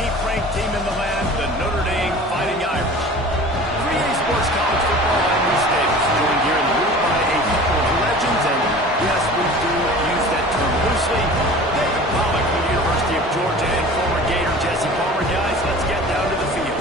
14th-ranked team in the land, the Notre Dame Fighting Irish. 3A Sports College Football, I'm Bruce Davis, joined here in the booth by a couple of legends, and yes, we do use that term loosely. David Pollock from the University of Georgia and former Gator Jesse Palmer. Guys, let's get down to the field.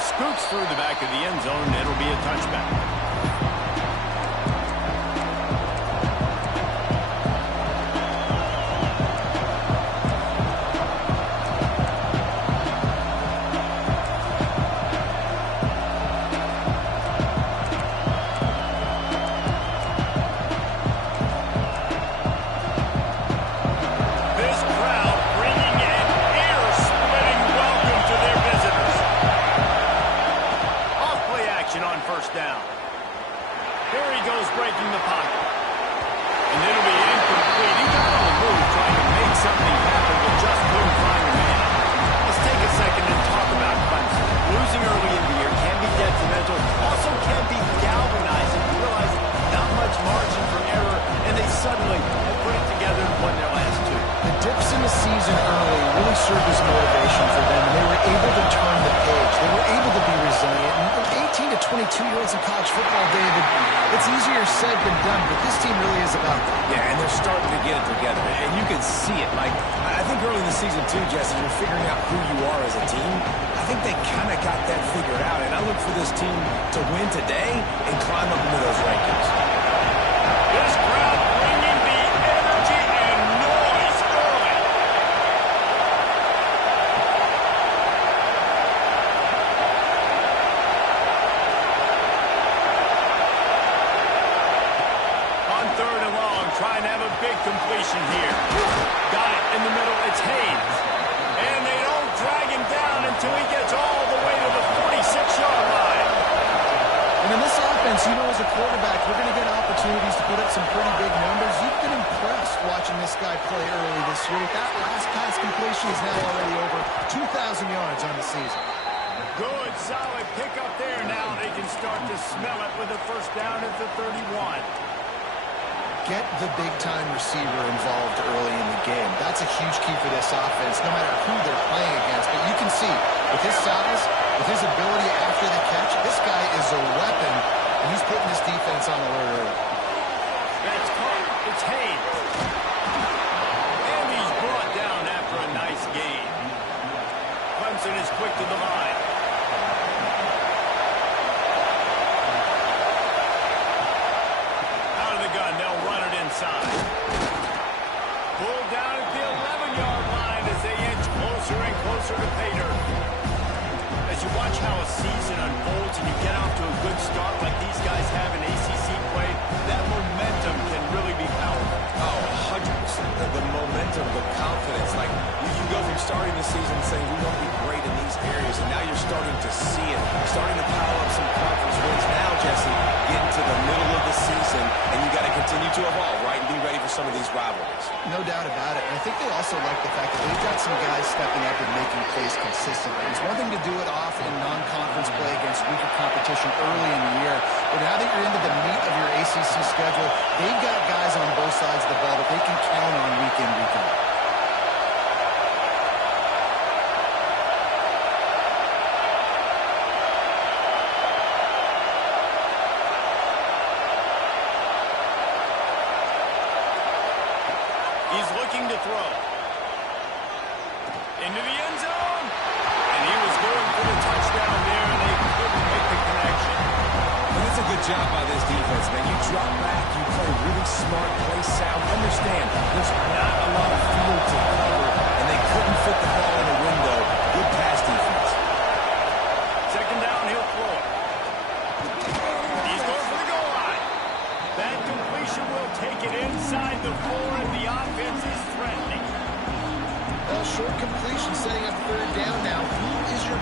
Scoots through the back of the end zone, and it'll be a touchback. Down. Here he goes, breaking the pocket. And it'll be incomplete. He got on the move trying to make something happen, but just couldn't find a man. Let's take a second and talk about Clemson. Losing early in the year can be detrimental, also can be galvanizing. You realize not much margin for error, and they suddenly have put it together and won their last two. The dips in the season early really served as motivation for them, and they were able to turn the page. They were able to be resilient. And 18 to 22-year-olds in college football, David, it's easier said than done, but this team really is about that. Yeah, and they're starting to get it together, and you can see it. Like, I think early in the season, too, Jesse, you're figuring out who you are as a team. I think they kind of got that figured out, and I look for this team to win today and climb up into those rankings. This crowd bringing the energy and noise early. On third and long, trying to have a big completion here. Got it in the middle. It's Haynes. And they don't drag him down until he gets all the way to the 46-yard line. And in this offense, you know, as a quarterback, you're going to get opportunities to put up some pretty big numbers. You've been impressed watching this guy play early this year. With that last pass completion, he's now already over 2,000 yards on the season. Good, solid pickup there. Now they can start to smell it with a first down at the 31. Get the big-time receiver involved early in the game. That's a huge key for this offense, no matter who they're playing against. But you can see, with his size, with his ability after the catch, this guy is a weapon, and he's putting this defense on alert early. That's caught. It's Haynes. And he's brought down after a nice gain. Clemson is quick to the line. Out of the gun, they'll run it inside. Pulled down at the 11-yard line as they inch closer and closer to pay dirt. As you watch how a season unfolds and you get off to a good start like these guys have in ACC play, that momentum can really be powerful. Oh, 100%. The momentum, the confidence. Like, you go from starting the season saying we want to be great in these areas, and now you're starting to see it. Starting to pile up some conference wins now, Jesse. Get into the middle of the season, and you got to continue to evolve, right, and be ready for some of these rivalries. No doubt about it. And I think they also like the fact that they've got some guys stepping up and making plays consistently. It's one thing to do it off in non-conference play against weaker competition early in the year, but now that you're into the meat of your ACC schedule, they've got guys on both sides of the ball that they can count on week in, week out. He's looking to throw. Into the end zone. And he was going for the touchdown there, and they couldn't make the connection. And it's a good job by this defense, man. You drop back, you play really smart, play sound. Understand, there's not a lot of field to cover, and they couldn't fit the ball in the window. Good pass defense. Second down, he'll throw it. He's going for the goal line. That completion will take it inside the 4, and the offense is threatening. Well, short completion setting up third down now. Who is your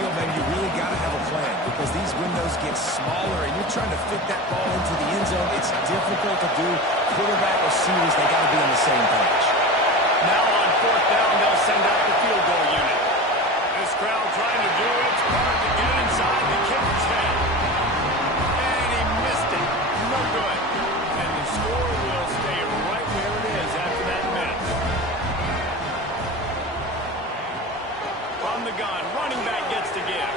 field, man, you really got to have a plan because these windows get smaller and you're trying to fit that ball into the end zone. It's difficult to do. Quarterback, receivers, they got to be on the same page. Now on fourth down, they'll send out the field goal unit. This crowd trying to do its part to get inside the kicker's head. And he missed it. No good. And the score will stay right where it is after that miss. From the gun, running back gets to give.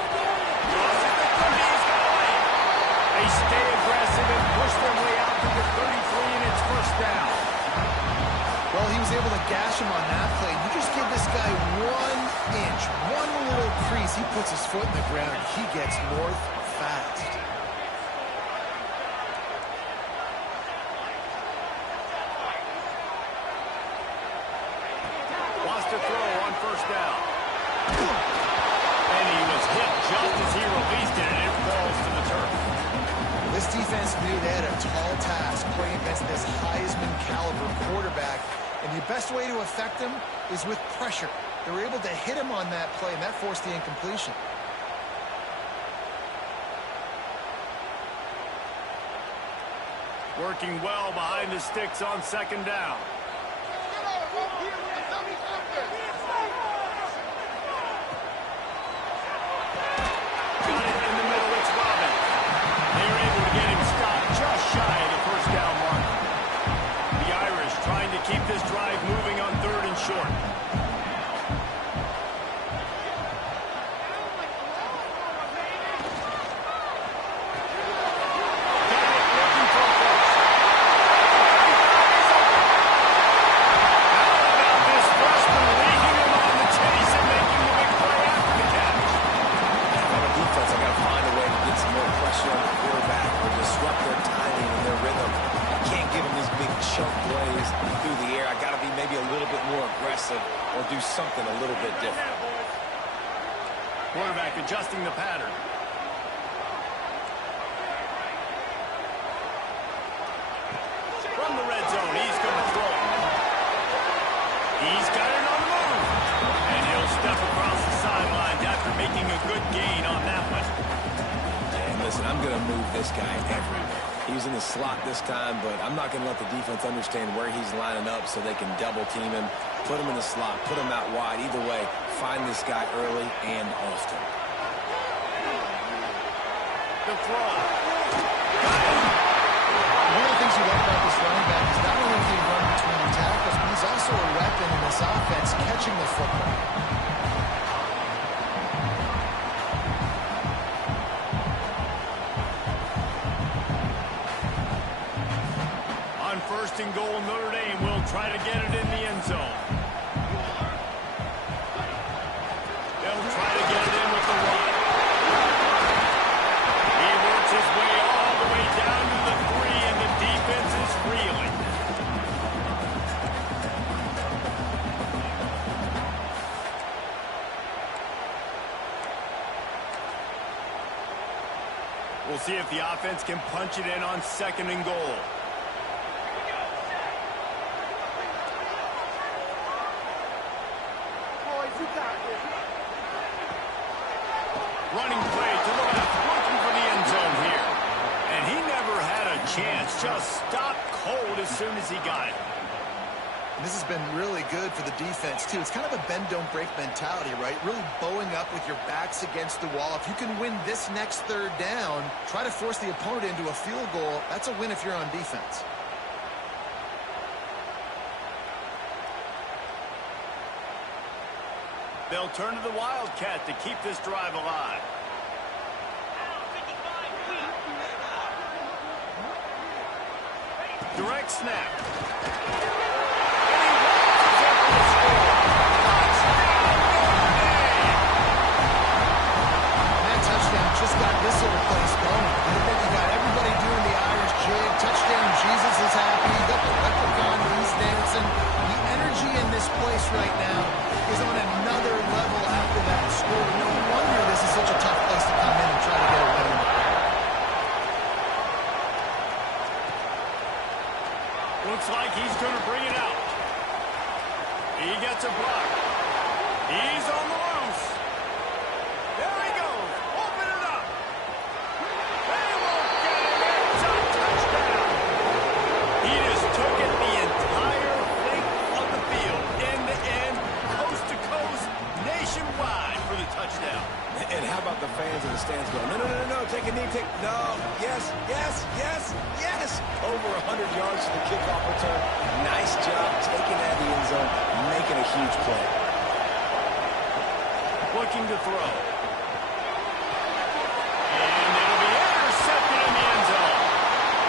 They stay aggressive and push their way out to the 33, and it's first down. Well, he was able to gash him on that play. You just give this guy 1 inch, one little crease. He puts his foot in the ground, and he gets north fast. Wants to throw on first down. And he was hit just as he released it, and it falls to the turf. This defense knew they had a tall task playing against this Heisman-caliber quarterback, and the best way to affect him is with pressure. They were able to hit him on that play, and that forced the incompletion. Working well behind the sticks on second down. Got it in the middle, it's Robbins. They're able to get him stopped just shy of the first down mark. The Irish trying to keep this drive moving on third and short. Or do something a little bit different. Quarterback adjusting the pattern. From the red zone, he's going to throw. He's got it on the move. And he'll step across the sidelines after making a good gain on that one. And listen, I'm going to move this guy everywhere. He's in the slot this time, but I'm not going to let the defense understand where he's lining up so they can double team him, put him in the slot, put him out wide. Either way, find this guy early and often. The throw. One of the things you like about this running back is not only can he run between the tackles, but he's also a weapon in this offense catching the football. First and goal, Notre Dame will try to get it in the end zone. They'll try to get it in with the run. He works his way all the way down to the 3, and the defense is reeling. We'll see if the offense can punch it in on second and goal. Running play to the left, looking for the end zone here. And he never had a chance, just stopped cold as soon as he got it. And this has been really good for the defense, too. It's kind of a bend-don't-break mentality, right? Really bowing up with your backs against the wall. If you can win this next third down, try to force the opponent into a field goal. That's a win if you're on defense. They'll turn to the Wildcat to keep this drive alive. Direct snap. That touchdown just got this little place going. I think you got everybody doing the Irish jig. Touchdown, Jesus is happy. You got the leprechaun, he's dancing. The energy in this place right now is on another level after that score. No wonder this is such a tough place to come in and try to get a win. Looks like he's going to bring touchdown. And how about the fans in the stands going, no, no, no, no, no, take a knee, no, yes, yes, yes, yes. Over 100 yards to the kickoff return. Nice job taking that in the end zone, making a huge play. Looking to throw. And it'll be intercepted in the end zone.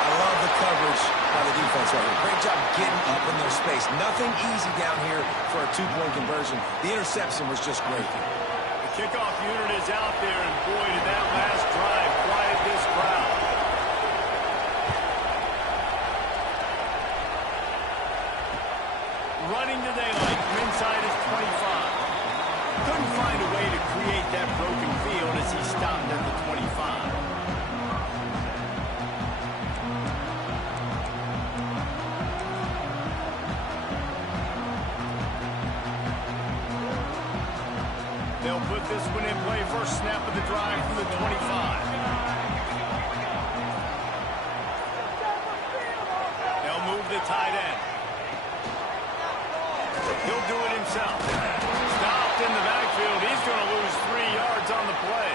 I love the coverage by the defense right here. Great job getting up in their space. Nothing easy down here for a two-point conversion. The interception was just great. The kickoff unit is out there, and boy, did that last drive quiet this crowd. Running to daylight from inside his 25. Couldn't find a way to create that broken field as he stopped at the 25. They'll put this one in play. First snap of the drive from the 25. They'll move the tight end. He'll do it himself. Stopped in the backfield. He's going to lose 3 yards on the play.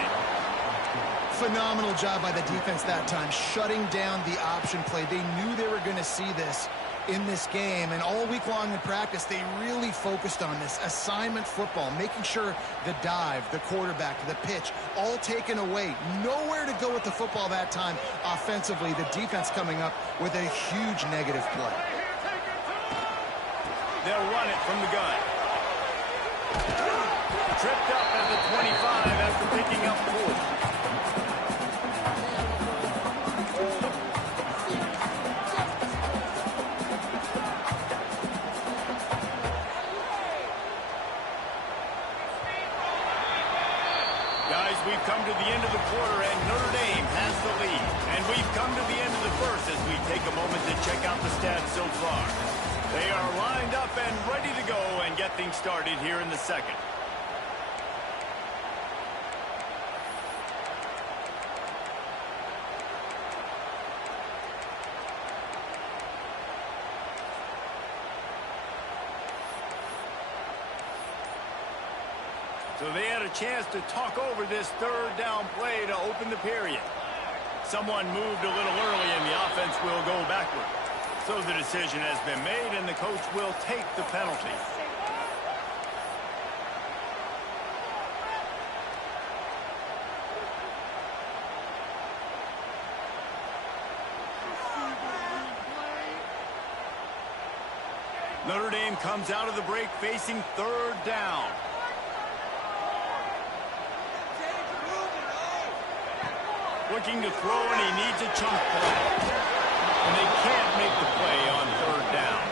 Phenomenal job by the defense that time, shutting down the option play. They knew they were going to see this in this game, and all week long in practice, they really focused on this assignment football, making sure the dive, the quarterback, the pitch, all taken away. Nowhere to go with the football that time offensively. The defense coming up with a huge negative play. They'll run it from the gun. Tripped up at the 25 after picking up 4. Guys, we've come to the end of the quarter, and Notre Dame has the lead. And we've come to the end of the first as we take a moment to check out the stats so far. They are lined up and ready to go and get things started here in the second. So they had a chance to talk over this third down play to open the period. Someone moved a little early and the offense will go backward. So the decision has been made and the coach will take the penalty. Notre Dame comes out of the break facing third down. Looking to throw, and he needs a chunk play. And they can't make the play on third down.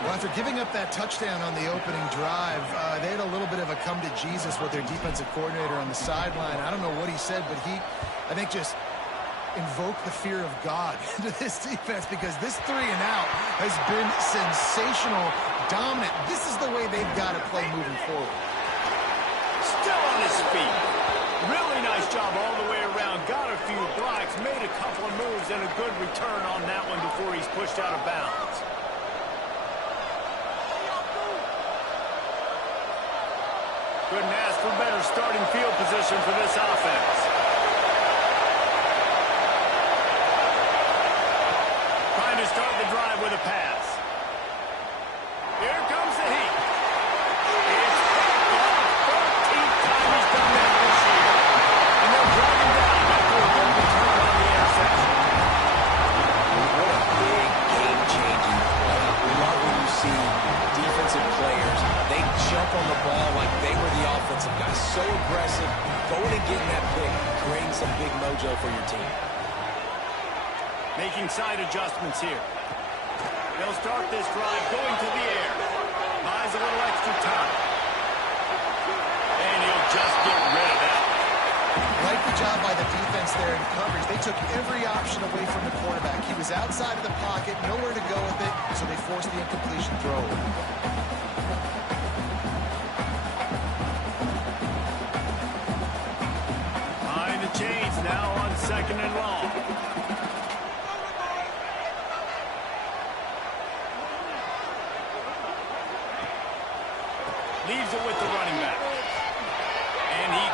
Well, after giving up that touchdown on the opening drive, they had a little bit of a come-to-Jesus with their defensive coordinator on the sideline. I don't know what he said, but he, I think, just invoked the fear of God into this defense, because this 3 and out has been sensational, dominant. This is the way they've got to play moving forward. Still on his feet. Really nice job all the way around. Got a few blocks, made a couple of moves, and a good return on that one before he's pushed out of bounds. Couldn't ask for better starting field position for this offense. Trying to start the drive with a pass. Here comes the heat. It's the 13th time he's done that this year. And they'll drag him down after a good return on the interception. What a big game-changing play. We love when you see defensive players, they jump on the ball like they were the offensive guys. So aggressive, going and getting that pick, creating some big mojo for your team. Making side adjustments here. They'll start this drive going to the air. Buys a little extra time. And he'll just get rid of that. Like the job by the defense there in coverage. They took every option away from the quarterback. He was outside of the pocket, nowhere to go with it, so they forced the incompletion throw. Behind the chains now on 2nd and long. Leaves it with the running back. And he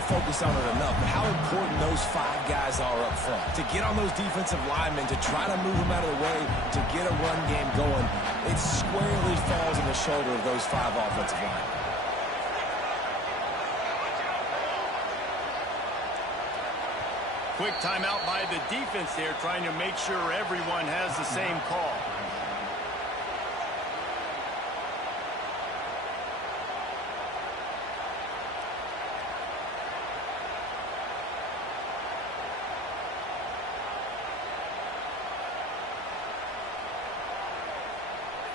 don't focus on it enough, but how important those 5 guys are up front. To get on those defensive linemen, to try to move them out of the way, to get a run game going, it squarely falls on the shoulder of those 5 offensive linemen. Quick timeout by the defense there, trying to make sure everyone has the same call.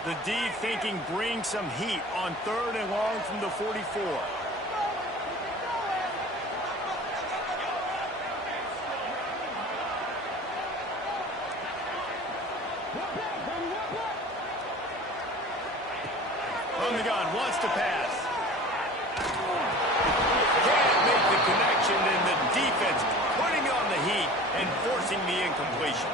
The D thinking bring some heat on 3rd and long from the 44. From the gun, wants to pass. Can't make the connection, and the defense putting on the heat and forcing the incompletion.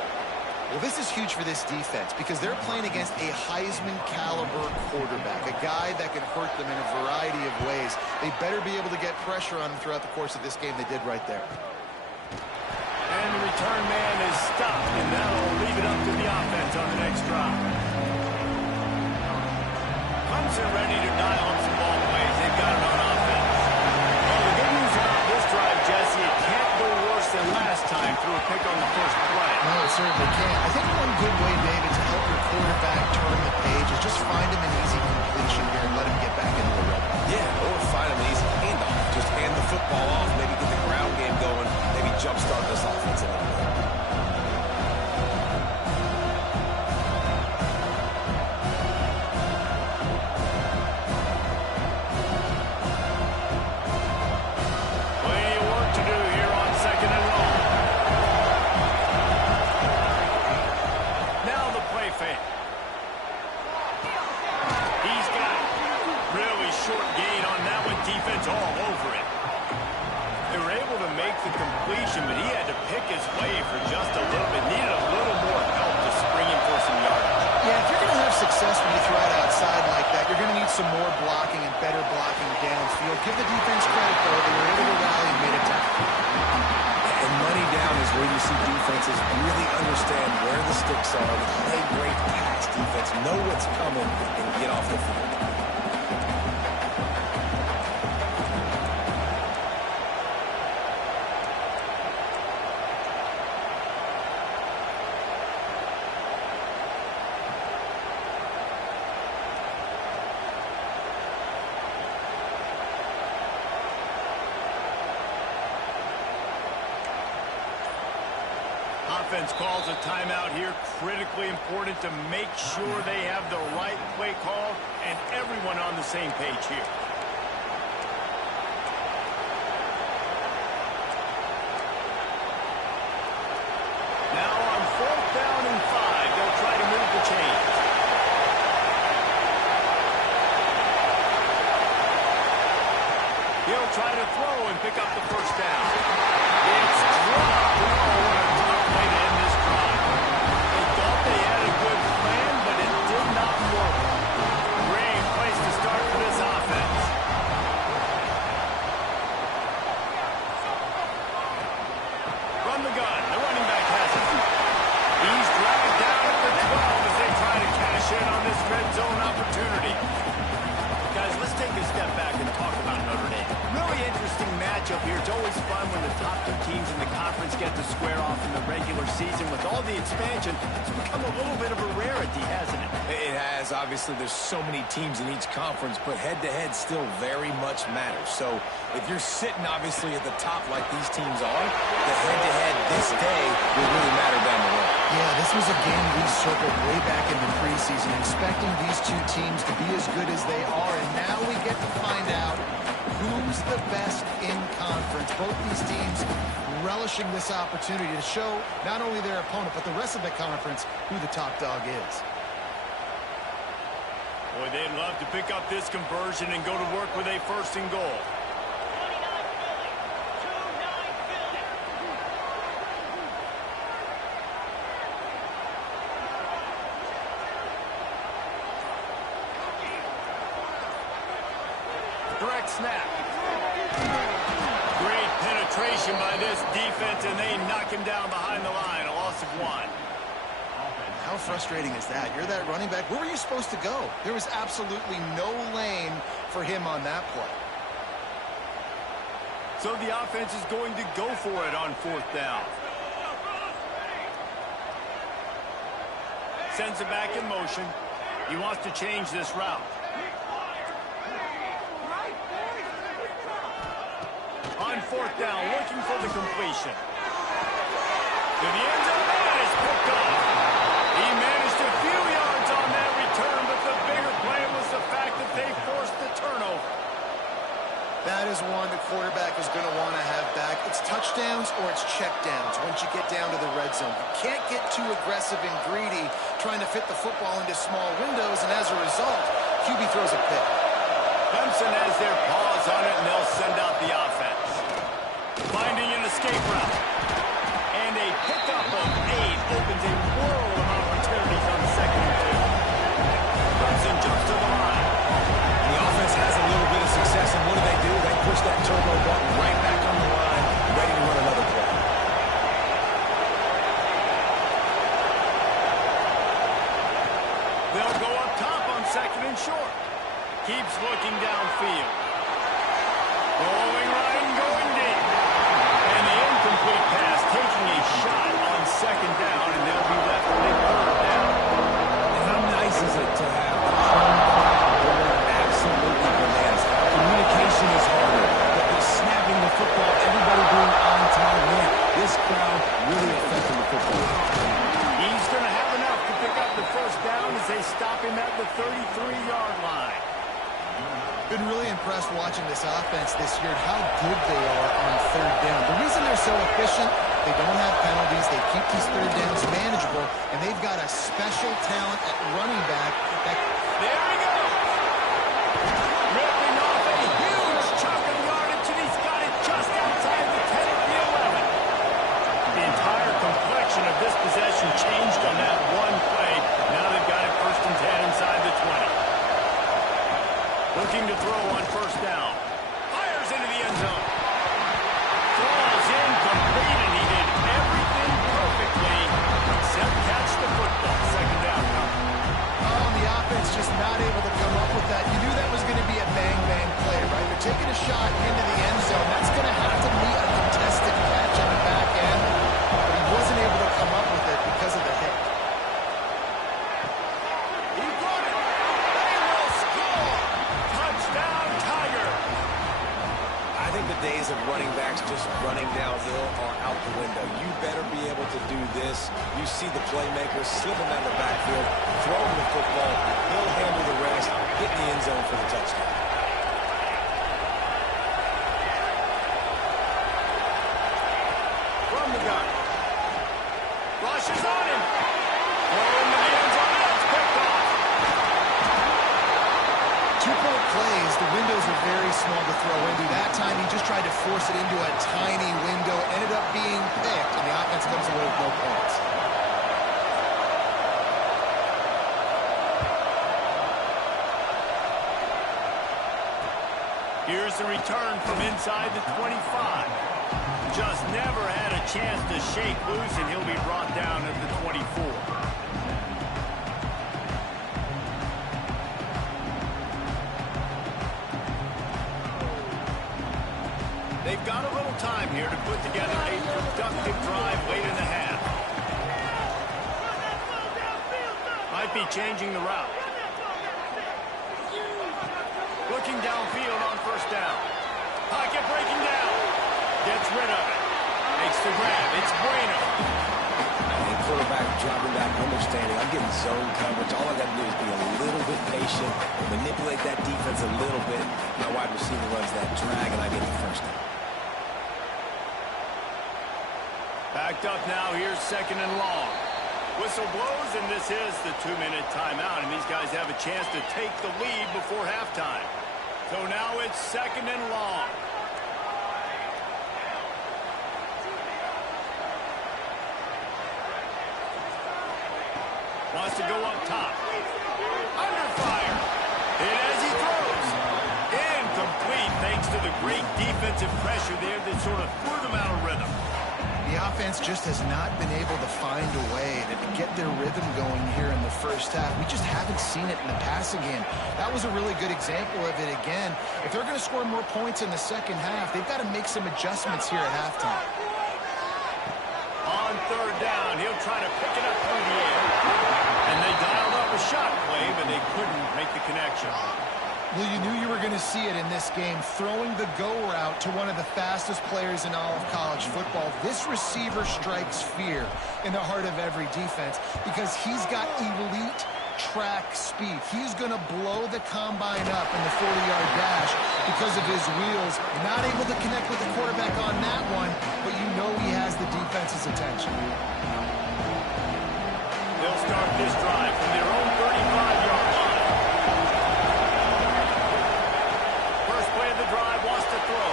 Well, this is huge for this defense because they're playing against a Heisman-caliber quarterback, a guy that can hurt them in a variety of ways. They better be able to get pressure on him throughout the course of this game. They did right there. And the return man is stopped, and that'll leave it up to the offense on the next drive. Clemson ready to dial up some ball plays. They've got it on offense. Well, the good news about this drive, Jesse, it can't go worse than last time through a pick on the first play. No, it certainly can't. I think one good way, David, to help your quarterback turn the page is just find him an easy completion here and let him get back into the run. Yeah, or find him an easy handoff. Just hand the football off, maybe get the ground game going, maybe jumpstart this offense a little bit. Plenty of work to do here on 2nd and long. Now the play fake. He's got really short gain on that one. Defense all over it. They were able to make the completion, but he had to pick his way for just a little bit. Needed a little more help to spring him for some yardage. Yeah, if you're going to have success when you throw it outside like that, you're going to need some more blocking and better blocking downfield. Give the defense credit, though. They were able to rally and made it tough. And money down is where you see defenses really understand where the sticks are, play great pass defense, know what's coming, and get off the field. Offense calls a timeout here. Critically important to make sure they have the right play call and everyone on the same page here. Now on 4th down and 5, they'll try to move the chains. He'll try to throw and pick up the first down. It's dropped. Oh, what a tough way to end this drive. They thought they had a good plan, but it did not work. Great place to start for this offense. From the gun, the running back has it. He's dragged down at the 12 as they try to cash in on this red zone opportunity. Guys, let's take a step back and talk about Notre Dame. Really interesting matchup here. It's always fun when the top 2 teams in the conference get to square off in the regular season. With all the expansion, it's become a little bit of a rarity, hasn't it? It has. Obviously, there's so many teams in each conference, but head-to-head still very much matters. So if you're sitting, obviously, at the top like these teams are, the head-to-head this day will really matter down the road. Yeah, this was a game we circled way back in the preseason, expecting these 2 teams to be as good as they are, and now we get to find out who's the best in conference. Both these teams relishing this opportunity to show not only their opponent, but the rest of the conference who the top dog is. Boy, they'd love to pick up this conversion and go to work with a 1st and goal. Direct snap. Great Penetration by this defense, and they knock him down behind the line. A loss of 1. How frustrating is that? You're that running back. Where were you supposed to go? There was absolutely no lane for him on that play. So the offense is going to go for it on 4th down. Sends it back in motion. He wants to change this route. On 4th down, looking for the completion. To the end zone, and it's picked off. He managed a few yards on that return, but the bigger play was the fact that they forced the turnover. That is one the quarterback is going to want to have back. It's touchdowns or it's checkdowns once you get down to the red zone. You can't get too aggressive and greedy trying to fit the football into small windows, and as a result, QB throws a pick. Clemson has their paws on it, and they'll send out the offense. Finding an escape route. And a pickup of 8 opens a world of opportunities on 2nd and 2. Clemson jumps to the line. The offense has a little bit of success, and what do? They push that turbo button right back on the line, ready to run another play. They'll go up top on 2nd and short. Keeps looking downfield. Going right and going deep. And the incomplete pass taking a shot on 2nd down, and they'll be left with a 3rd down. And how nice is it to have the home crowd going absolutely bananas? Communication is harder, but they're snapping the football, everybody being on time. Man, this crowd really affecting the football. He's going to have enough to pick up the 1st down as they stop him at the 33-yard line. Been really impressed watching this offense this year and how good they are on 3rd down. The reason they're so efficient, they don't have penalties, they keep these 3rd downs manageable, and they've got a special talent at running back. There he goes! Ripping off a huge chunk of yardage, and he's got it just outside the 10 of the 11. The entire complexion of this possession changed on that one play. Now they've got it 1st and 10 inside the 20. Looking to throw on 1st down. Fires into the end zone. Throws incomplete, and he did everything perfectly except catch the football. 2nd down coming. Oh, the offense just not able to come up with that. You knew that was going to be a bang-bang play, right? They're taking a shot into the end zone. That's going to have to meet a contested catch on the back end, but he wasn't able to come up with it because of the hit. He got it. They will score. Touchdown, Tiger. I think the days of running backs just running downhill are out the window. You better be able to do this. You see the playmakers slipping down the backfield, throwing the football. He'll handle the rest, get in the end zone for the touchdown. From the gun. Rushes on him. Throw into the end zone. It's picked off. 2-point plays, the windows are very small to throw into. That time he just tried to force it into a tiny window, ended up being picked, and the offense comes away with no points. Here's the return from inside the 25. Just never had a chance to shake loose, and he'll be brought down at the 24. They've got a little time here to put together a productive drive late in the half. Might be changing the route. Looking downfield on 1st down. Pocket breaking down. Gets rid of it. Makes the grab. It's Bueno. And quarterback dropping back, understanding. I'm getting zone coverage. All I got to do is be a little bit patient, manipulate that defense a little bit. My wide receiver runs that drag, and I get the 1st down. Backed up now. Here's 2nd and long. Whistle blows, and this is the 2-minute timeout, and these guys have a chance to take the lead before halftime. So now it's 2nd and long. Wants to go up top. Under fire. And as he throws, incomplete thanks to the great defensive pressure there that sort of threw them out of rhythm. The offense just has not been able to find a way to get their rhythm going here in the first half. We just haven't seen it in the passing game. That was a really good example of it again. If they're going to score more points in the second half, they've got to make some adjustments here at halftime. On third down, he'll try to pick it up through the air. And they dialed up a shot play, but they couldn't make the connection. Well, you knew you were going to see it in this game, throwing the go route to one of the fastest players in all of college football. This receiver strikes fear in the heart of every defense because he's got elite track speed. He's going to blow the combine up in the 40-yard dash because of his wheels. Not able to connect with the quarterback on that one, but you know he has the defense's attention. They'll start this drive from their own 35-yard line. First play of the drive wants to throw.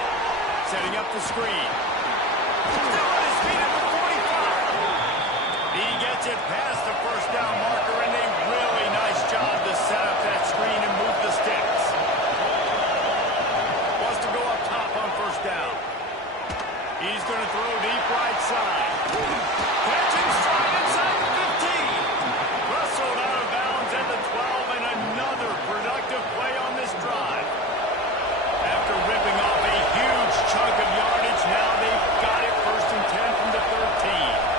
Setting up the screen. Still on his feet at the 45. He gets it past the first down marker, and a really nice job to set up that screen and move the sticks. Wants to go up top on first down. He's going to throw deep right side. Catching stride inside the 15. Wrestled out of bounds at the 12, and another productive play on this drive. After ripping off a huge chunk of yardage, now they've got it first and 10 from the 13.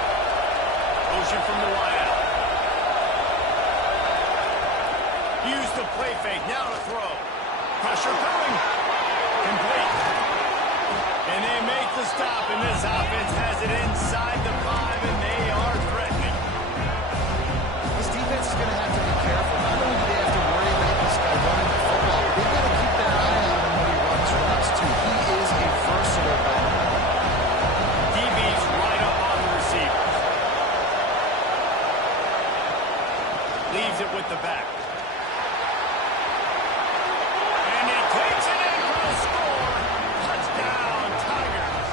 Motion from the wideout. Use the play fake, now to throw. Pressure coming. Complete. And they make the stop, and this offense has it inside the 5, and they are threatening. This defense is going to have to be careful. Not only do they have to worry about this guy running the football, but they've got to keep their eye on him when he runs routes, too. He is a versatile back. DB's right up on the receivers. Leaves it with the back. And he takes it in for the score. Touchdown, Tigers.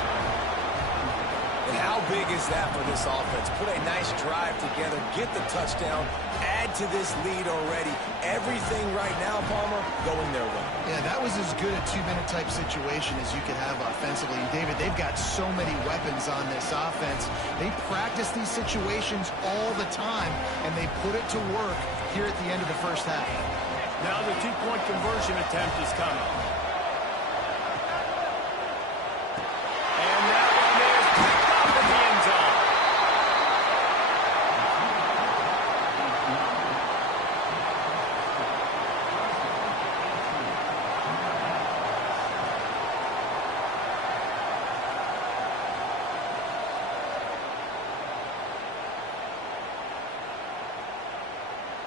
And how big is that for this offense? Put a nice drive together, get the touchdown, add to this lead already. Everything right now, Palmer, going their way. Yeah, that was as good a two-minute type situation as you could have offensively. David, they've got so many weapons on this offense. They practice these situations all the time, and they put it to work here at the end of the first half. Now the two-point conversion attempt is coming. And that one is picked up in the end zone.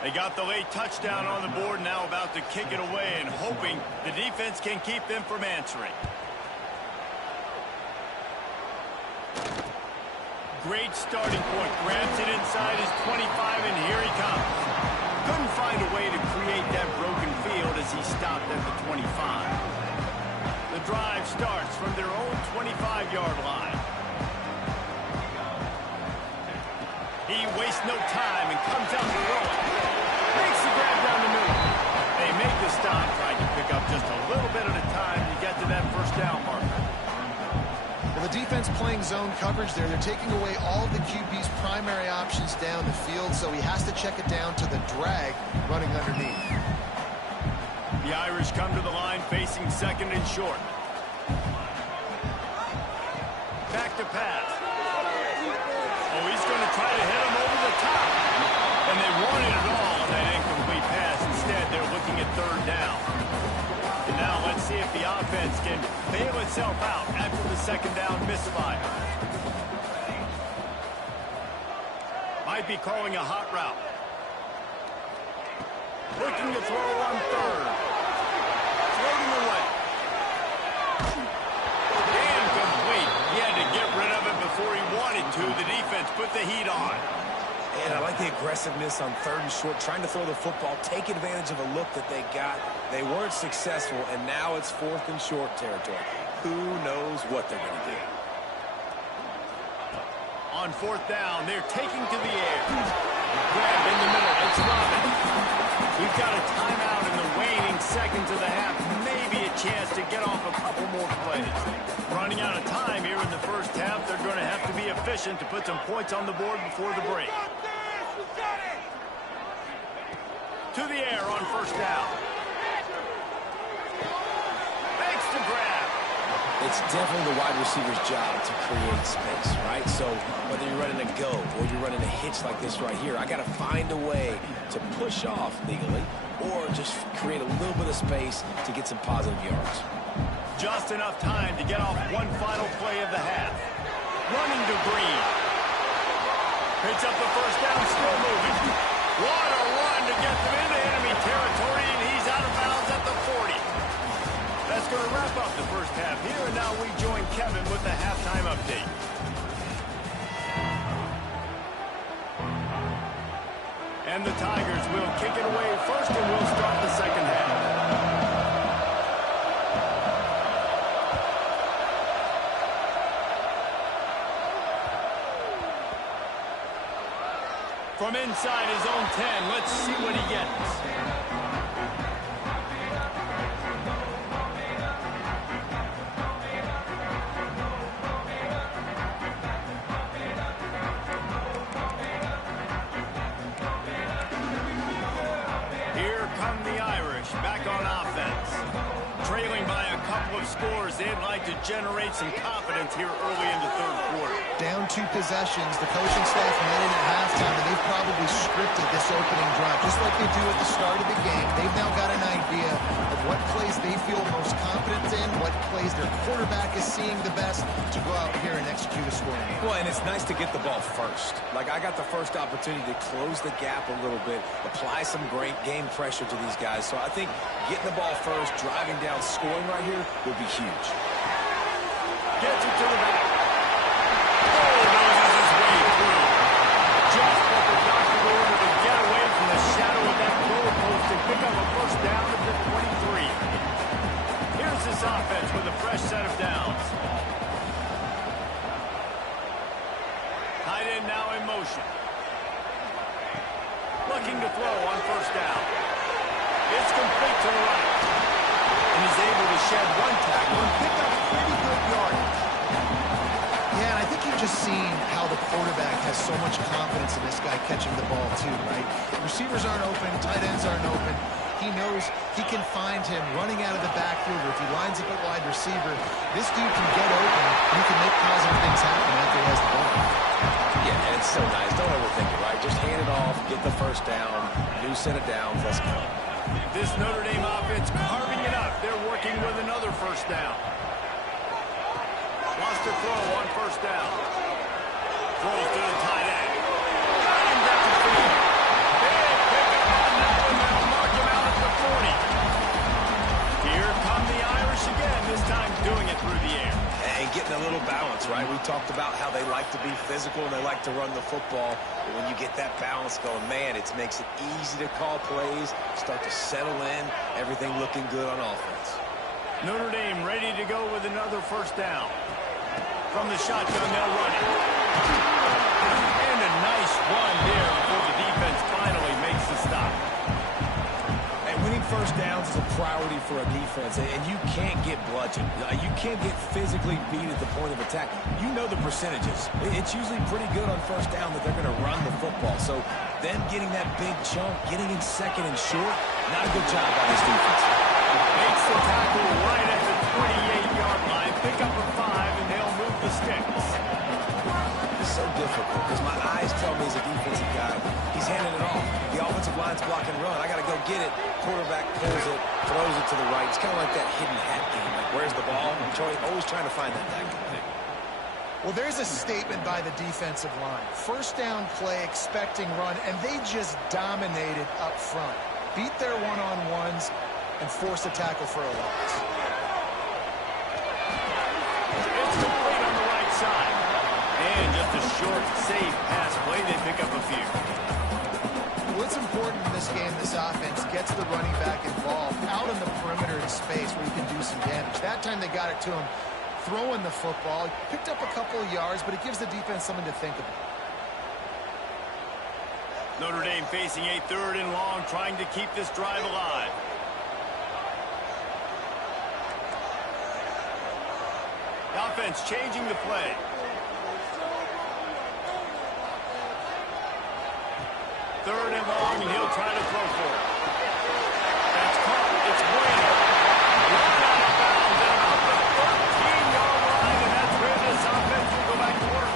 They got the late touchdown on the board, now about to kick it away and hoping the defense can keep them from answering. Great starting point. Grabs it inside his 25, and here he comes. Couldn't find a way to create that broken field as he stopped at the 25. The drive starts from their own 25-yard line. He wastes no time and comes out the road. Makes the grab down the middle. They make the stop, trying to pick up just a little bit at a time to get to that first down marker. Well, the defense playing zone coverage there. They're taking away all of the QB's primary options down the field, so he has to check it down to the drag running underneath. The Irish come to the line facing second and short. Back to pass. Oh, he's going to try to hit him over the top. And they wanted it all on that incomplete pass. Instead, they're looking at third down. And now let's see if the offense can bail itself out after the second down misfire. Might be calling a hot route. Looking to throw on third. Floating away. And complete. He had to get rid of it before he wanted to. The defense put the heat on. And I like the aggressiveness on third and short, trying to throw the football, take advantage of a look that they got. They weren't successful, and now it's fourth and short territory. Who knows what they're going to do? On fourth down, they're taking to the air. Grab in the middle. It's Robin. We've got a timeout in the waning seconds of the half. Maybe a chance to get off a couple more plays. of time here in the first half. They're going to have to be efficient to put some points on the board before the break. To the air on first down. Makes the grab. It's definitely the wide receiver's job to create space, right? So whether you're running a go or you're running a hitch like this right here, I got to find a way to push off legally or just create a little bit of space to get some positive yards. Just enough time to get off one final play of the half. Running to Green. Picks up the first down, still moving. What a run to get them into enemy territory, and he's out of bounds at the 40. That's going to wrap up the first half here, and now we join Kevin with the halftime update. And the Tigers will kick it away first, and we'll start the second half. From inside his own 10, let's see what he gets. Back on offense. Trailing by a couple of scores, they'd like to generate some confidence here early in the third quarter. Down 2 possessions, the coaching staff met in at halftime, and they've probably scripted this opening drive. Just like they do at the start of the game, they've now got an idea of what plays they feel most confident in, what plays their quarterback is seeing the best to go out here and execute a scoring game. Well, and it's nice to get the ball first. Like, I got the first opportunity to close the gap a little bit, apply some great game pressure to these guys. So I think getting the ball first, driving down, scoring right here will be huge. Gets it to the back. Oh, noses his way through. Just what the doctor ordered to get away from the shadow of that goal post and pick up a first down at the 23. Here's this offense with a fresh set of downs. Tight end now in motion. Looking to throw on first down. It's complete to the right. And he's able to shed one tackle and pick up pretty good yardage. Yeah, and I think you've just seen how the quarterback has so much confidence in this guy catching the ball too, right? Receivers aren't open, tight ends aren't open. He knows he can find him running out of the backfield, or if he lines up at wide receiver, this dude can get open. You can make positive things happen after he has the ball. Yeah, and it's so nice. Don't overthink it, right? Just hand it off, get the first down, new set of downs, let's go. This Notre Dame offense carving it up. They're working with another first down. Wants to throw on first down. Throws to the tight end. Got him back to feet. Big pickup on that one. That'll mark him out at the 40. Here come the Irish again, this time doing it through the air. And getting a little balance, right? We talked about how they like to be physical and they like to run the football. But when you get that balance going, man, it makes it easy to call plays, start to settle in, everything looking good on offense. Notre Dame ready to go with another first down. From the shotgun, they'll run it. And a nice run there before the defense finally makes the stop. And winning first downs is a priority for a defense, and you can't get bludgeoned. You can't get physically beat at the point of attack. You know the percentages. It's usually pretty good on first down that they're going to run the football. So them getting that big chunk, getting in second and short, not a good job by this defense. Makes the tackle right at the 28-yard line. Pick up a 5, and they'll move the sticks. It's so difficult because my eyes tell me as a defensive guy, he's handing it off. The offensive line's blocking run. I got to go get it. Quarterback pulls it, throws it to the right. It's kind of like that hidden hat game. Like, where's the ball? I'm always trying to find that tackle. Well, there's a statement by the defensive line. First down play, expecting run, and they just dominated up front. Beat their one-on-ones and force a tackle for a loss. It's complete on the right side. And just a short, safe pass play. They pick up a few. What's important in this game, this offense gets the running back involved out in the perimeter in space where you can do some damage. That time they got it to him throwing the football. Picked up a couple of yards, but it gives the defense something to think about. Notre Dame facing a 3rd and long, trying to keep this drive alive. The defense changing the play. Third and long, and he'll try to throw for it. That's caught. It's Bueno. Run out of bounds at about the 13-yard line, and that's where this offense will go back to work.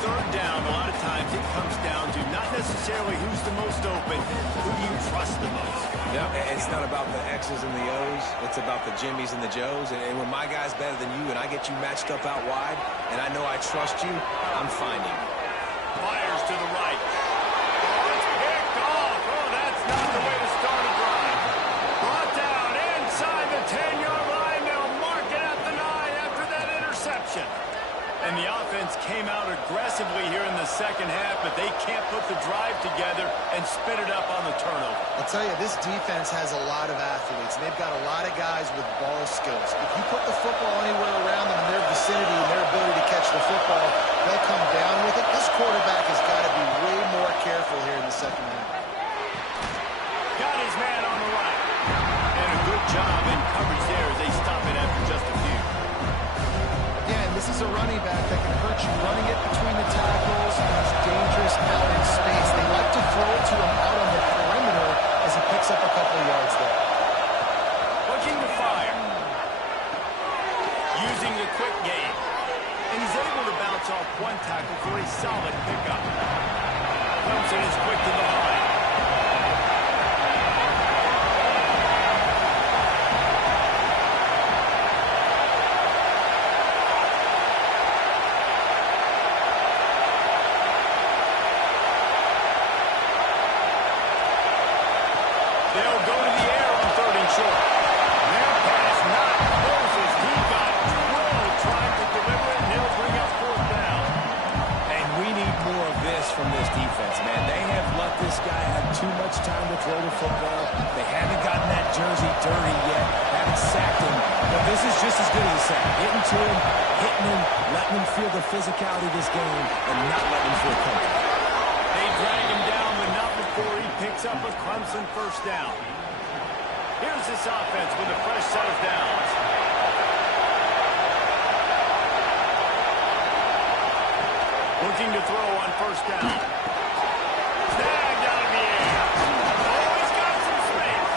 Third down, a lot of times it comes down to not necessarily who's the most open, who do you trust the most. Yep, it's not about the X's and the O's. It's about the Jimmys and the Joes. And when my guy's better than you and I get you matched up out wide, and I know I trust you, I'm finding you. Fires to the right. Oh, it's picked off. Oh, that's not the way to start a drive. Brought down inside the 10-yard line. They'll mark it at the 9 after that interception. And the offense came out aggressively here in the second half, but they can't put the drive together and spit it up on the turnover. I'll tell you, this defense has a lot of athletes, and they've got a lot of guys with ball skills. If you put the football anywhere around them in their vicinity and their ability to catch the football, they'll come down with it. This quarterback has got to be way more careful here in the second half. Got his man on the right. And a good job in coverage there as they stop it after just a few. Again, this is a running back that can hurt you running it between the tackles. He's dangerous out in space. They like to throw it to him out on the perimeter as he picks up a couple of yards there. Looking to fire. Using the quick game. And he's able to bounce off one tackle for a solid pickup. Clemson is quick to the line. They'll go to the air on 3rd and short. Their pass not Moses. He got drilled trying to deliver it, and he'll bring up 4th down. And we need more of this from this defense, man. They have let this guy have too much time to throw the football. They haven't gotten that jersey dirty yet, haven't sacked him. But this is just as good as a sack. Getting to him, hitting him, letting him feel the physicality of this game, and not letting him feel comfortable. They drag him down, but not before he picks up a Clemson 1st down. Here's this offense with a fresh set of downs. Looking to throw on 1st down. Snagged out of the air. Oh, he's got some space.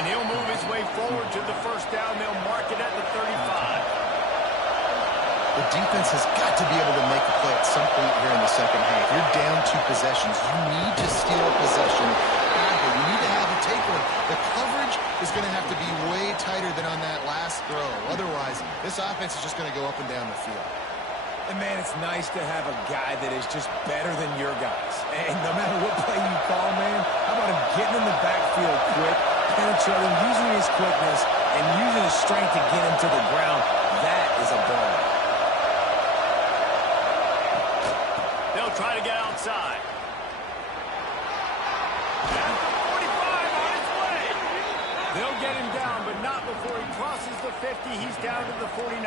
And he'll move his way forward to the 1st down. They'll mark it at the 35. The defense has got to be able to make a play at some point here in the second half. You're down 2 possessions. You need to steal a possession badly. You need to have a takeaway. The coverage is going to have to be way tighter than on that last throw. Otherwise, this offense is just going to go up and down the field. And, man, it's nice to have a guy that is just better than your guys. And no matter what play you call, man, how about him getting in the backfield quick, penetrating, using his quickness, and using his strength to get him to the ground? That is a ball. They'll try to get outside. At the 45 on his way. They'll get him down, but not before he crosses the 50. He's down to the 49.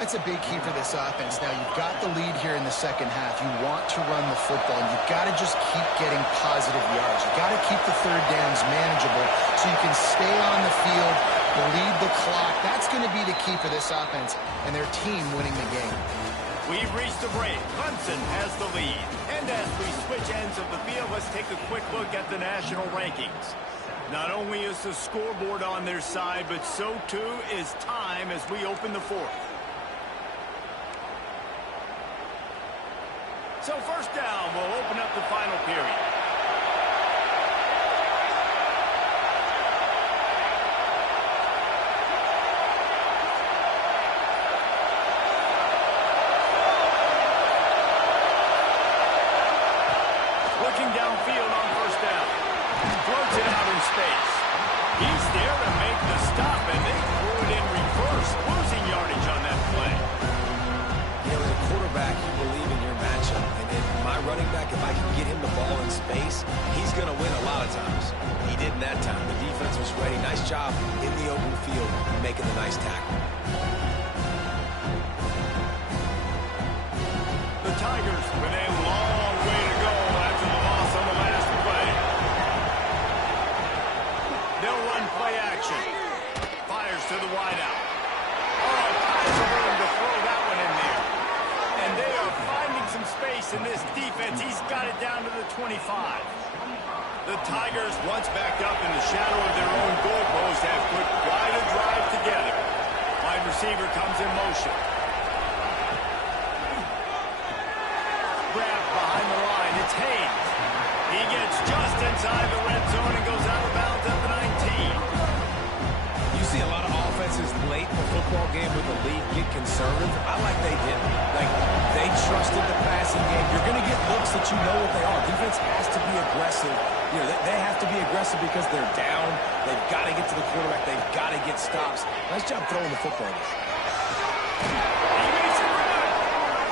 That's a big key for this offense. Now, you've got the lead here in the second half. You want to run the football, and you've got to just keep getting positive yards. You've got to keep the 3rd downs manageable so you can stay on the field, lead the clock. That's going to be the key for this offense and their team winning the game. We've reached the break. Clemson has the lead. And as we switch ends of the field, let's take a quick look at the national rankings. Not only is the scoreboard on their side, but so too is time as we open the 4th. So 1st down will open up the final period. Looking downfield on 1st down. Floats it out in space. He's there to make the stop, and they threw it in reverse, losing yardage on that play. You know, as a quarterback, you believe in your matchup. And my running back, if I can get him the ball in space, he's going to win a lot of times. He didn't that time. The defense was ready. Nice job in the open field making the nice tackle. The Tigers with a long way to go after the loss on the last play. They'll run play action. Fires to the wideout. And they are finding some space in this defense. He's got it down to the 25. The Tigers, once backed up in the shadow of their own goalpost, have put quite a drive together. Wide receiver comes in motion. Grab behind the line. It's Hayes. He gets just inside the red zone and goes out of bounds at the 19. You see a lot of offenses late in the football game with the lead get conservative. I like they did. Like, they trusted the passing game. You're going to get looks that you know what they are. Defense has to be aggressive. You know, they have to be aggressive because they're down. They've got to get to the quarterback. They've got to get stops. Nice job throwing the football. He makes it run.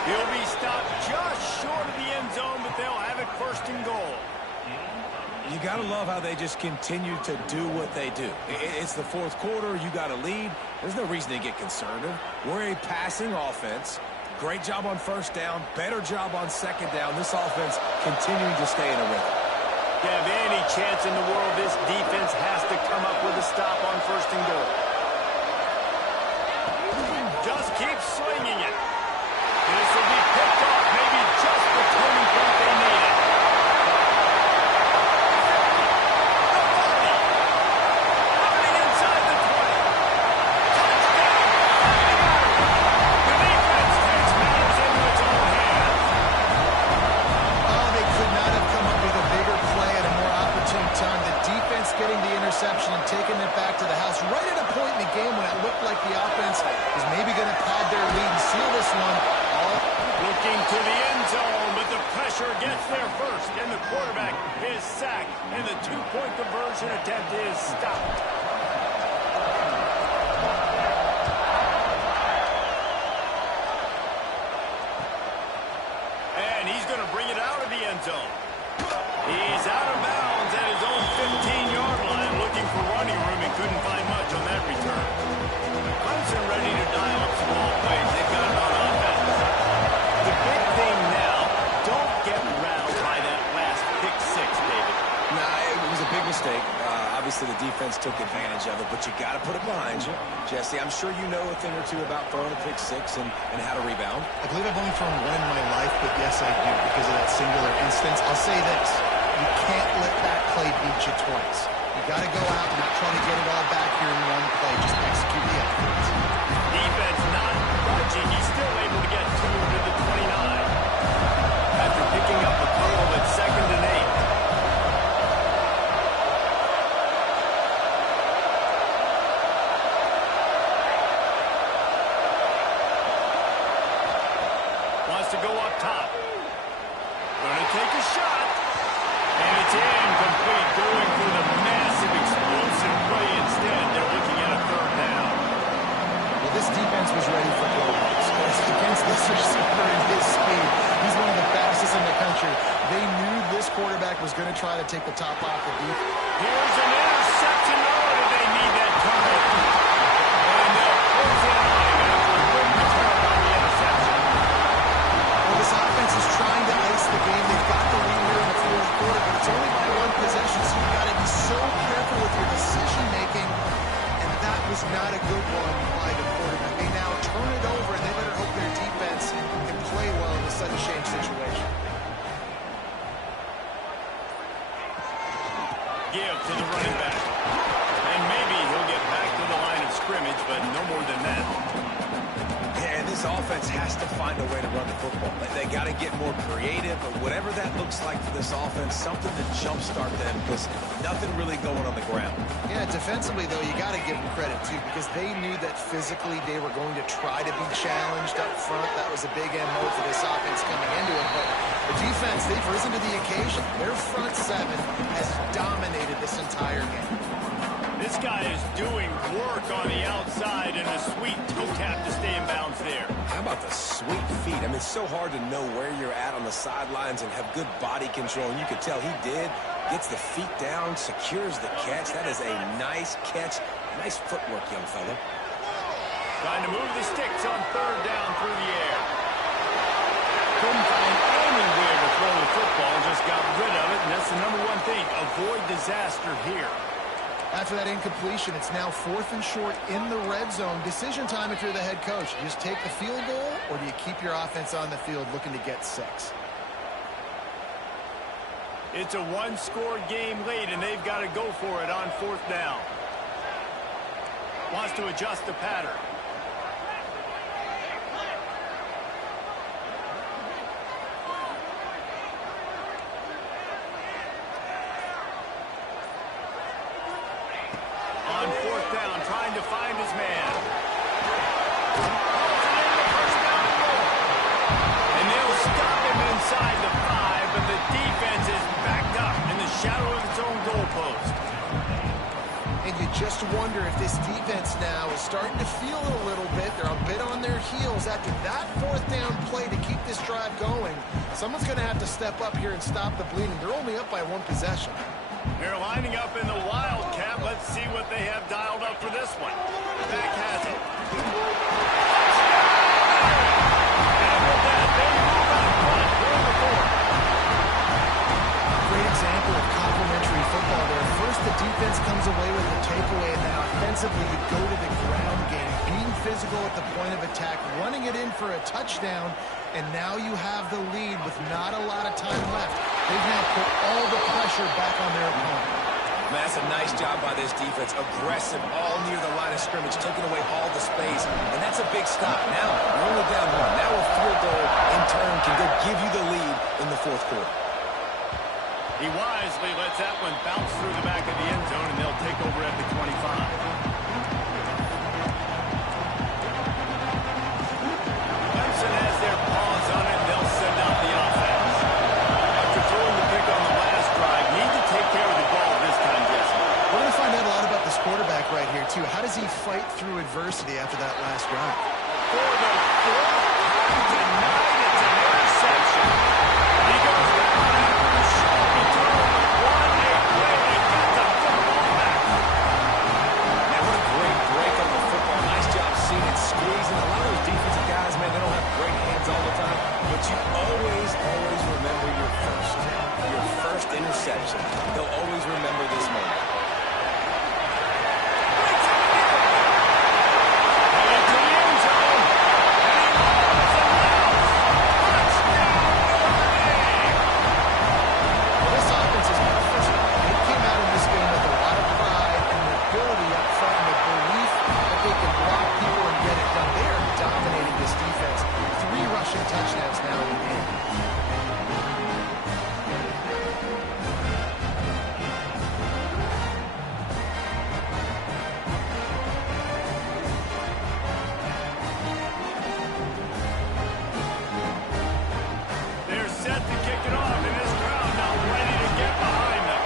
He'll be stopped just short of the end zone, but they'll have it first and goal. You got to love how they just continue to do what they do. It's the fourth quarter. You got a lead. There's no reason to get conservative. We're a passing offense. Great job on first down. Better job on second down. This offense continuing to stay in a rhythm. Have any chance in the world, this defense has to come up with a stop on first and goal. Just keep swinging it. This will be picked off. Maybe just the turning point they needed. Running inside the 20. Touchdown. The defense takes matters into its own hands. Oh, they could not have come up with a bigger play at a more opportune time. The defense getting the interception and taking it back to the house right at a point in the game when it looked like the offense was maybe going to pad their lead and seal this one. Looking to the end zone, but the pressure gets there first, and the quarterback is sacked, and the two-point conversion attempt is stopped. And he's going to bring it out of the end zone. He's out of bounds at his own 15-yard line, looking for running room and couldn't find much on that return. Clemson ready to dial up some ball plays. They've got it on offense. The big thing now, don't get rattled by that last pick six, David. Nah, it was a big mistake. Obviously, the defense took advantage of it, but you got to put it behind you. Jesse, I'm sure you know a thing or two about throwing a pick six and how to rebound. I believe I've only thrown one in my life, but yes, I do because of that singular instance. I'll say this. You can't let that play beat you twice. You got to go out and not try to get it all back here in one play. Just execute the offense. Defense not budging. He's still able to get to the 29. After picking up a couple at 2nd and 8. Wants to go up top. Gonna take a shot. And it's incomplete. Going for the massive explosive play instead. They're looking at a third down. Well, this defense was ready for blow-ups. Against this receiver and his speed, he's one of the fastest in the country. They knew this quarterback was going to try to take the top off the defense. Here's an interception. Oh, did they need that turnover? And they'll close it on him after a quick return on the interception. Well, this offense is trying to ice the game. They've got the lead here in the fourth quarter, but it's only by one possession, so you've got to be so careful with your decision-making, and that was not a good one by the quarterback. They now turn it over, and they better hope their defense can play well in a sudden change situation. Give to the running back. And maybe he'll get back to the line of scrimmage, but no more than that. Yeah, and this offense has to find a way to run the football. They got to get more creative, but whatever that looks like for this offense, something to jumpstart them because nothing really going on the ground. Yeah, defensively, though, you got to give them credit, too, because they knew that physically they were going to try to be challenged up front. That was a big MO for this offense coming into it. But the defense, they've risen to the occasion. Their front seven has dominated this entire game. This guy is doing work on the outside and a sweet toe tap to stay in bounds there. How about the sweet feet? I mean, it's so hard to know where you're at on the sidelines and have good body control, and you could tell he did. Gets the feet down, secures the catch. That is a nice catch. Nice footwork, young fella. Trying to move the sticks on third down through the air. Couldn't find anywhere to throw the football, just got rid of it, and that's the number one thing. Avoid disaster here. After that incompletion, it's now 4th and short in the red zone. Decision time if you're the head coach. You just take the field goal, or do you keep your offense on the field looking to get 6? It's a one-score game late, and they've got to go for it on 4th down. Wants to adjust the pattern. On 4th down, trying to find his man. And they'll stop him inside the 5, but the defense is backed up in the shadow of its own goalpost. And you just wonder if this defense now is starting to feel it a little bit. They're a bit on their heels after that 4th down play to keep this drive going. Someone's going to have to step up here and stop the bleeding. They're only up by 1 possession. They're lining up in the Wildcat. Let's see what they have dialed up for this one. Back has it. And with that, they move out front. We're the 4th. Great example of complementary football there. First, the defense comes away with the takeaway, and then offensively, you go to the ground game. Being physical at the point of attack, running it in for a touchdown, and now you have the lead with not a lot of time left. They've now put all the pressure back on their opponent. That's a nice job by this defense. Aggressive, all near the line of scrimmage, taking away all the space. And that's a big stop. Now, you're only down 1. Now a field goal, in turn, can go give you the lead in the 4th quarter. He wisely lets that one bounce through the back of the end zone, and they'll take over at the 25. Clemson has their paws on it, and they'll send out the offense. After throwing the pick on the last drive, need to take care of the ball this time, Jesse. We're going to find out a lot about this quarterback right here, too. How does he fight through adversity after that last drive? For the 4th time tonight, it's an interception. He goes down after a short return with 1-8 play. They got to put the ball back. Man, what a great break on the football. Nice job seeing it, squeezing. A lot of those defensive guys, man, they don't have great hands all the time, but you always remember your first interception. They'll always remember this moment. Touchdowns now in the game. They're set to kick it off, and this crowd now ready to get behind them.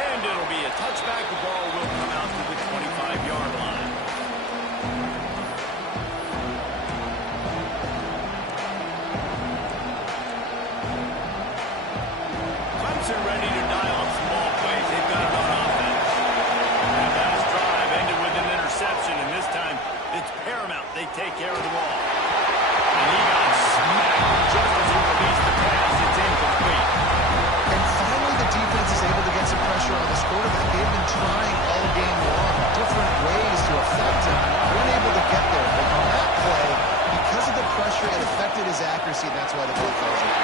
And it'll be a touchback. The ball will come out to the 25-yard line. Clemson ready to dial up some ball plays. They've got it on offense. That last drive ended with an interception, and this time it's paramount. They take care of the ball. And he got smacked just as he released the pass. It's incomplete. And finally, the defense is able to get some pressure on this quarterback. They've been trying all game long, different ways to affect him. Weren't able to get there, but on that play, because of the pressure, it affected his accuracy, and that's why the ball falls in.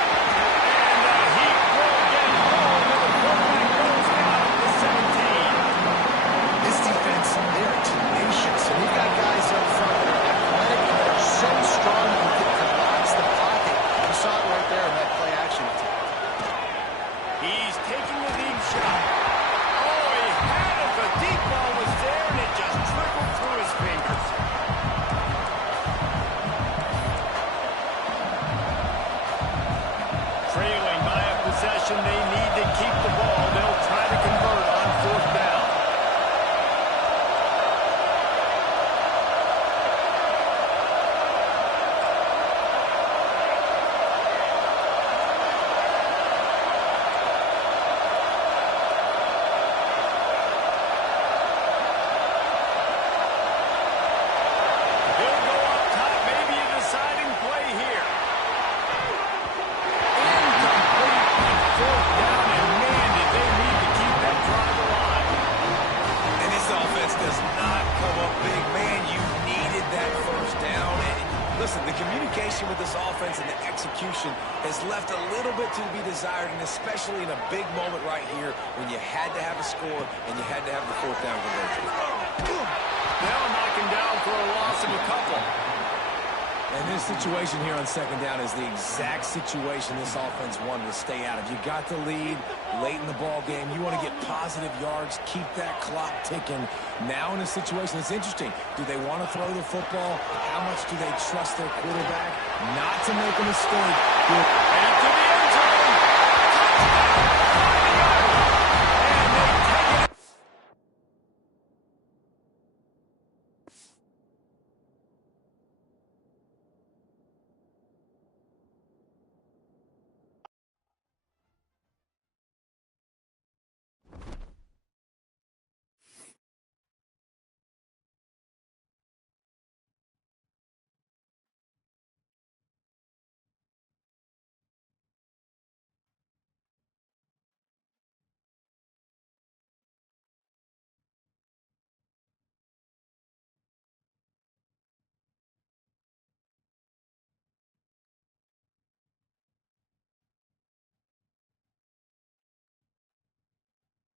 And he will get home, and the quarterback goes down at the 17. This defense, they are tenacious. And we've got guys up front that are athletic and that are so strong that they can collapse the pocket. You saw it right there in that play action attack. He's taking the deep shot. Oh, he had it. The deep ball was there, and it just trickled through his fingers. Trailing by a possession, they need to keep the ball. They'll try to convert on 4th down. He'll go up top, maybe a deciding play here. execution has left a little bit to be desired, and especially in a big moment right here when you had to have a score and you had to have the fourth down conversion. They'll knock him down for a loss of a couple. And this situation here on second down is the exact situation this offense wanted to stay out of. You got the lead late in the ball game. You want to get positive yards, keep that clock ticking. Now in a situation that's interesting, do they want to throw the football? How much do they trust their quarterback not to make a mistake? And